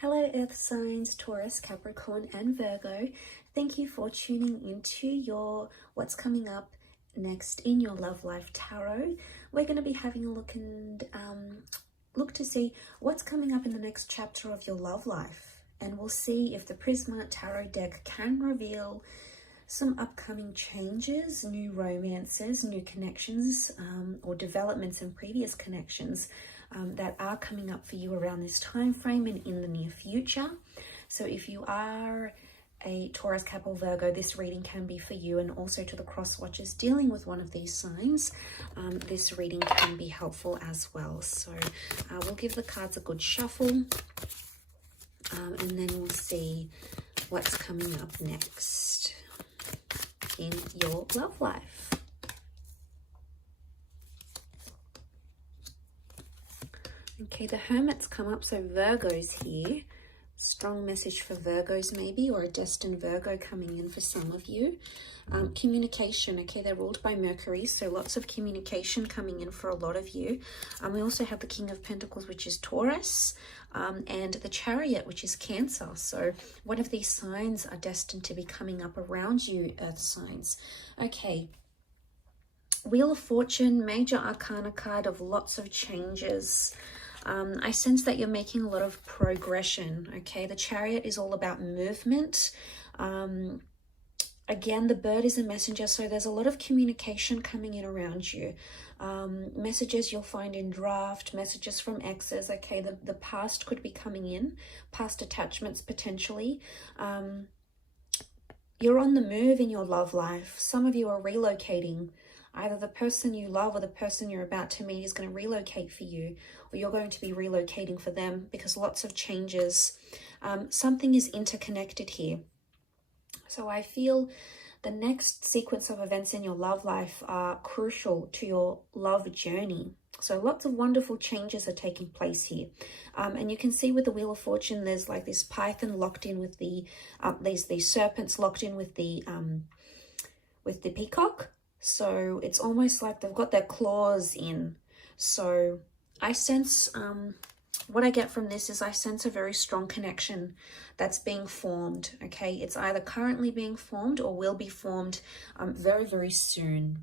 Hello Earth signs, Taurus, Capricorn and Virgo. Thank you for tuning into your what's coming up next in your love life tarot. We're going to be having a look and look to see what's coming up in the next chapter of your love life. And we'll see if the Prisma Tarot deck can reveal some upcoming changes, new romances, new connections, or developments in previous connections that are coming up for you around this time frame and in the near future. So if you are a Taurus, Cap or Virgo, this reading can be for you, and also to the cross watchers dealing with one of these signs, this reading can be helpful as well. So we'll give the cards a good shuffle, and then we'll see what's coming up next in your love life. Okay, the Hermit's come up, so Virgo's here. Strong message for Virgos maybe, or a destined Virgo coming in for some of you. Communication, okay, they're ruled by Mercury, so lots of communication coming in for a lot of you. We also have the King of Pentacles, which is Taurus, and the Chariot, which is Cancer. So one of these signs are destined to be coming up around you, Earth signs. Okay, Wheel of Fortune, major arcana card of lots of changes. I sense that you're making a lot of progression, okay? The Chariot is all about movement. Again, the bird is a messenger, so there's a lot of communication coming in around you. Messages you'll find in draft, messages from exes, okay? The past could be coming in, past attachments potentially. You're on the move in your love life. Some of you are relocating. Either the person you love or the person you're about to meet is going to relocate for you, or you're going to be relocating for them, because lots of changes. Something is interconnected here. So I feel the next sequence of events in your love life are crucial to your love journey. So lots of wonderful changes are taking place here. And you can see with the Wheel of Fortune, there's like this python locked in with the, these serpents locked in with the peacock. So it's almost like they've got their claws in. So I sense, what I get from this is I sense a very strong connection that's being formed, okay? It's either currently being formed or will be formed very, very soon.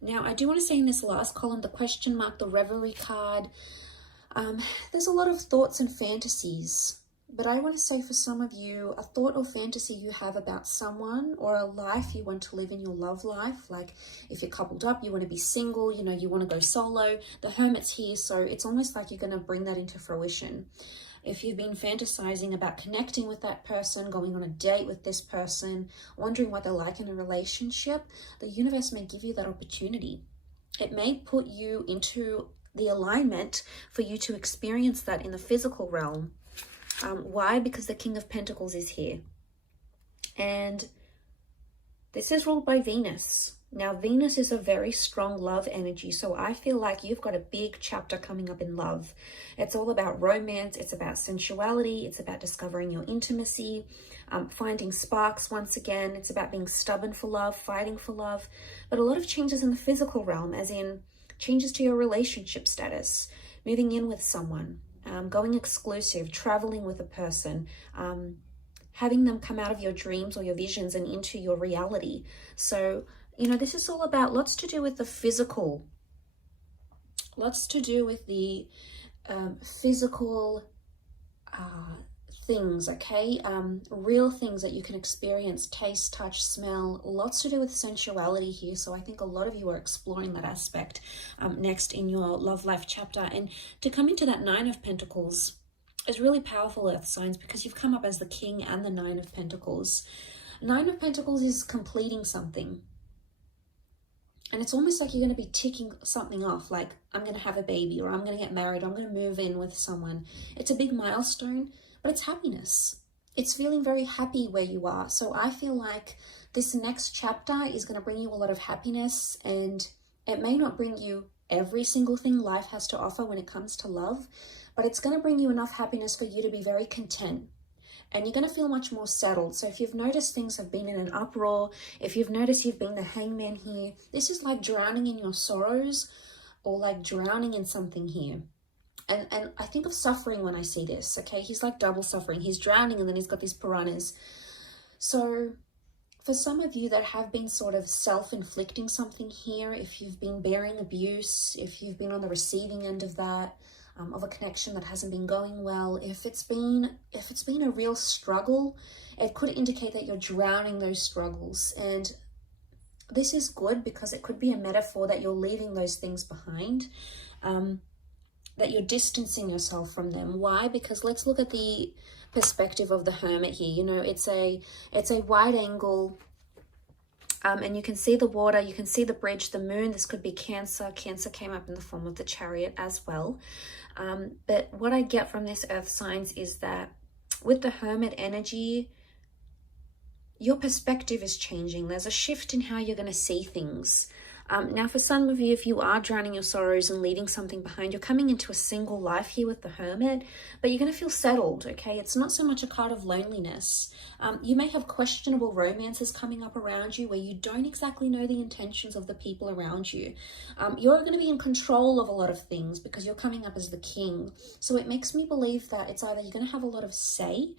Now, I do want to say in this last column, the question mark, the Reverie card, there's a lot of thoughts and fantasies. But I want to say for some of you, a thought or fantasy you have about someone or a life you want to live in your love life. Like if you're coupled up, you want to be single, you know, you want to go solo. The Hermit's here, so it's almost like you're going to bring that into fruition. If you've been fantasizing about connecting with that person, going on a date with this person, wondering what they're like in a relationship, the universe may give you that opportunity. It may put you into the alignment for you to experience that in the physical realm. Why? Because the King of Pentacles is here. And this is ruled by Venus. Now, Venus is a very strong love energy. So I feel like you've got a big chapter coming up in love. It's all about romance. It's about sensuality. It's about discovering your intimacy, finding sparks once again. It's about being stubborn for love, fighting for love. But a lot of changes in the physical realm, as in changes to your relationship status, moving in with someone. Going exclusive, traveling with a person, having them come out of your dreams or your visions and into your reality. So, you know, this is all about lots to do with the physical, lots to do with the physical things, okay? Real things that you can experience, taste, touch, smell, lots to do with sensuality here. So I think a lot of you are exploring that aspect next in your love life chapter. And to come into that Nine of Pentacles is really powerful, Earth signs, because you've come up as the King and the Nine of Pentacles. Nine of Pentacles is completing something. And it's almost like you're going to be ticking something off, like I'm going to have a baby, or I'm going to get married, or I'm going to move in with someone. It's a big milestone. But it's happiness. It's feeling very happy where you are. So I feel like this next chapter is going to bring you a lot of happiness, and it may not bring you every single thing life has to offer when it comes to love, but it's going to bring you enough happiness for you to be very content. And you're going to feel much more settled. So if you've noticed things have been in an uproar, if you've noticed you've been the hangman here, this is like drowning in your sorrows or like drowning in something here. And I think of suffering when I see this, okay? He's like double suffering. He's drowning and then he's got these piranhas. So for some of you that have been sort of self-inflicting something here, if you've been bearing abuse, if you've been on the receiving end of that, of a connection that hasn't been going well, if it's been a real struggle, it could indicate that you're drowning those struggles. And this is good because it could be a metaphor that you're leaving those things behind, that you're distancing yourself from them. Why? Because let's look at the perspective of the Hermit here. You know, it's a wide angle, and you can see the water, you can see the bridge, the moon. This could be Cancer. Cancer came up in the form of the Chariot as well. But what I get from this earth signs is that with the Hermit energy, your perspective is changing. There's a shift in how you're going to see things. Now, for some of you, if you are drowning your sorrows and leaving something behind, you're coming into a single life here with the Hermit, but you're going to feel settled, okay? It's not so much a card of loneliness. You may have questionable romances coming up around you where you don't exactly know the intentions of the people around you. You're going to be in control of a lot of things because you're coming up as the king. So it makes me believe that it's either you're going to have a lot of say,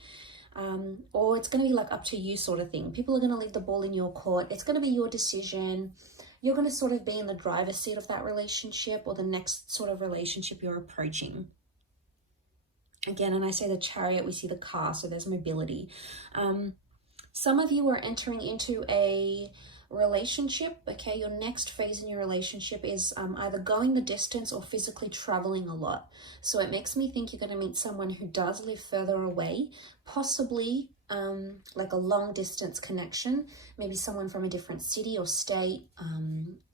or it's going to be like up to you sort of thing. People are going to leave the ball in your court. It's going to be your decision. You're going to sort of be in the driver's seat of that relationship or the next sort of relationship you're approaching. Again, and I say the Chariot, we see the car, so there's mobility. Some of you are entering into a relationship, okay? Your next phase in your relationship is either going the distance or physically traveling a lot. So it makes me think you're going to meet someone who does live further away, possibly like a long distance connection, maybe someone from a different city or state,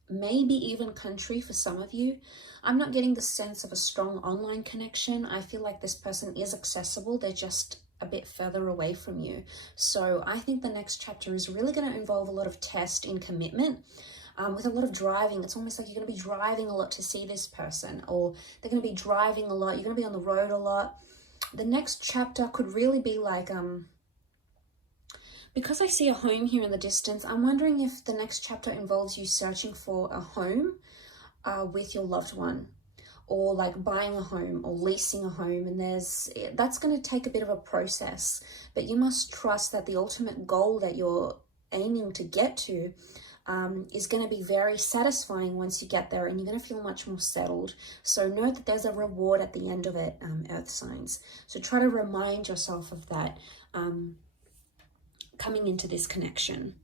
maybe even country for some of you. I'm not getting the sense of a strong online connection. I feel like this person is accessible. They're just a bit further away from you. So I think the next chapter is really going to involve a lot of test in commitment, with a lot of driving. It's almost like you're going to be driving a lot to see this person, or they're going to be driving a lot. You're going to be on the road a lot. The next chapter could really be like, because I see a home here in the distance, I'm wondering if the next chapter involves you searching for a home with your loved one, or like buying a home or leasing a home. And that's going to take a bit of a process, but you must trust that the ultimate goal that you're aiming to get to is going to be very satisfying once you get there, and you're going to feel much more settled. So know that there's a reward at the end of it, earth signs. So try to remind yourself of that coming into this connection.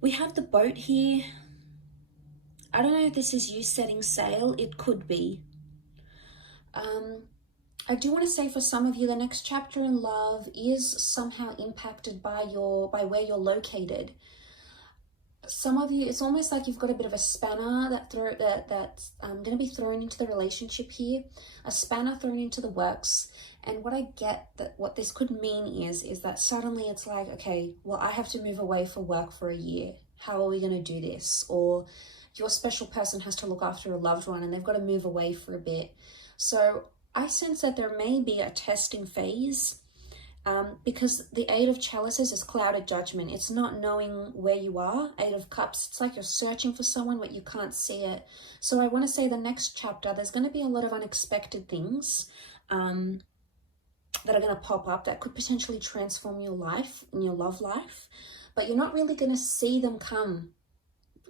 We have the boat here. I don't know if this is you setting sail. It could be. I do want to say for some of you, the next chapter in love is somehow impacted by where you're located. Some of you, it's almost like you've got a bit of a spanner that's going to be thrown into the relationship here, a spanner thrown into the works. And what I get, that what this could mean is that suddenly it's like, okay, well, I have to move away for work for a year. How are we going to do this? Or your special person has to look after a loved one and they've got to move away for a bit. So I sense that there may be a testing phase, because the Eight of Chalices is clouded judgment. It's not knowing where you are. Eight of Cups, it's like you're searching for someone but you can't see it. So I want to say the next chapter, there's going to be a lot of unexpected things that are going to pop up that could potentially transform your life and your love life, but you're not really going to see them come.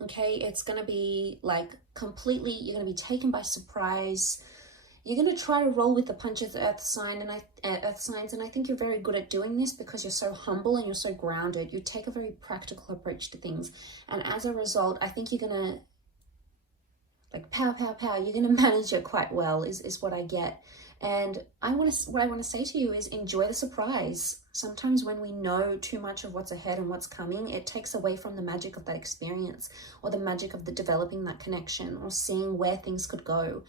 Okay, it's going to be like completely, you're going to be taken by surprise. You're going to try to roll with the punches, earth signs, and I think you're very good at doing this because you're so humble and you're so grounded. You take a very practical approach to things, and as a result, I think you're going to like pow, pow, pow. You're going to manage it quite well, is what I get. And what I want to say to you is enjoy the surprise. Sometimes when we know too much of what's ahead and what's coming, it takes away from the magic of that experience, or the magic of the developing that connection, or seeing where things could go.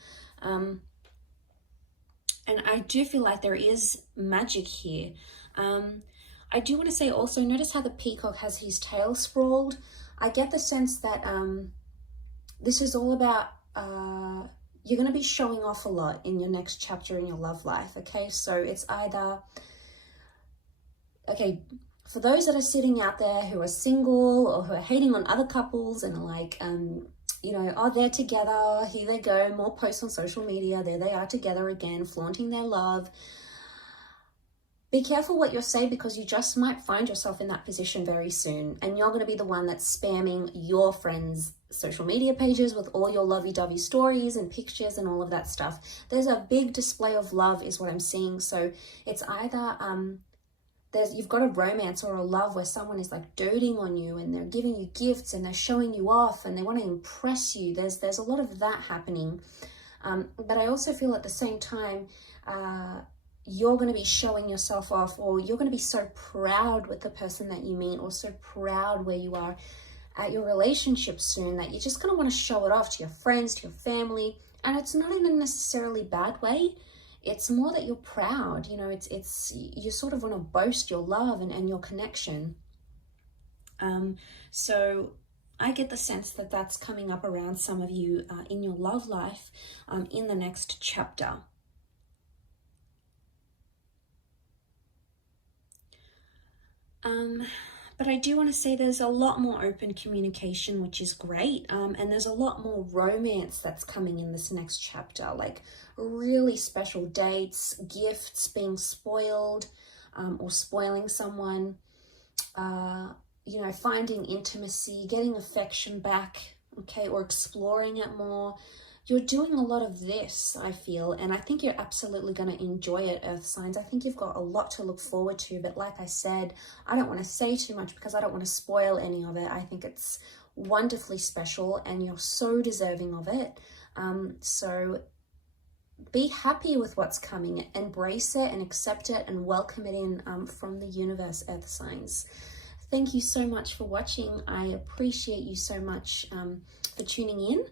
And I do feel like there is magic here. I do want to say also, notice how the peacock has his tail sprawled. I get the sense that this is all about, you're going to be showing off a lot in your next chapter in your love life, okay? So it's either, okay, For those that are sitting out there who are single or who are hating on other couples and are like, you know, oh, they're together, here they go, more posts on social media, there they are together again, flaunting their love. Be careful what you say, because you just might find yourself in that position very soon, and you're going to be the one that's spamming your friends' social media pages with all your lovey-dovey stories and pictures and all of that stuff. There's a big display of love is what I'm seeing. So it's either you've got a romance or a love where someone is like doting on you and they're giving you gifts and they're showing you off and they want to impress you. There's a lot of that happening. But I also feel at the same time, you're going to be showing yourself off, or you're going to be so proud with the person that you meet, or so proud where you are at your relationship soon, that you're just going to want to show it off to your friends, to your family. And it's not in a necessarily bad way. It's more that you're proud, you know, it's you sort of want to boast your love and your connection. So I get the sense that that's coming up around some of you in your love life in the next chapter. But I do want to say there's a lot more open communication, which is great. And there's a lot more romance that's coming in this next chapter, like really special dates, gifts, being spoiled, or spoiling someone, you know, finding intimacy, getting affection back, okay, or exploring it more. You're doing a lot of this, I feel, and I think you're absolutely going to enjoy it, Earth signs. I think you've got a lot to look forward to, but like I said, I don't want to say too much because I don't want to spoil any of it. I think it's wonderfully special and you're so deserving of it. So be happy with what's coming, embrace it and accept it and welcome it in from the universe, Earth signs. Thank you so much for watching. I appreciate you so much for tuning in.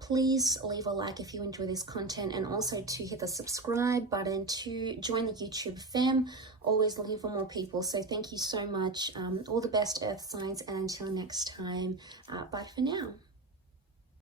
Please leave a like if you enjoy this content, and also to hit the subscribe button to join the YouTube fam. Always looking for more people. So thank you so much. All the best, Earth signs, and until next time, bye for now.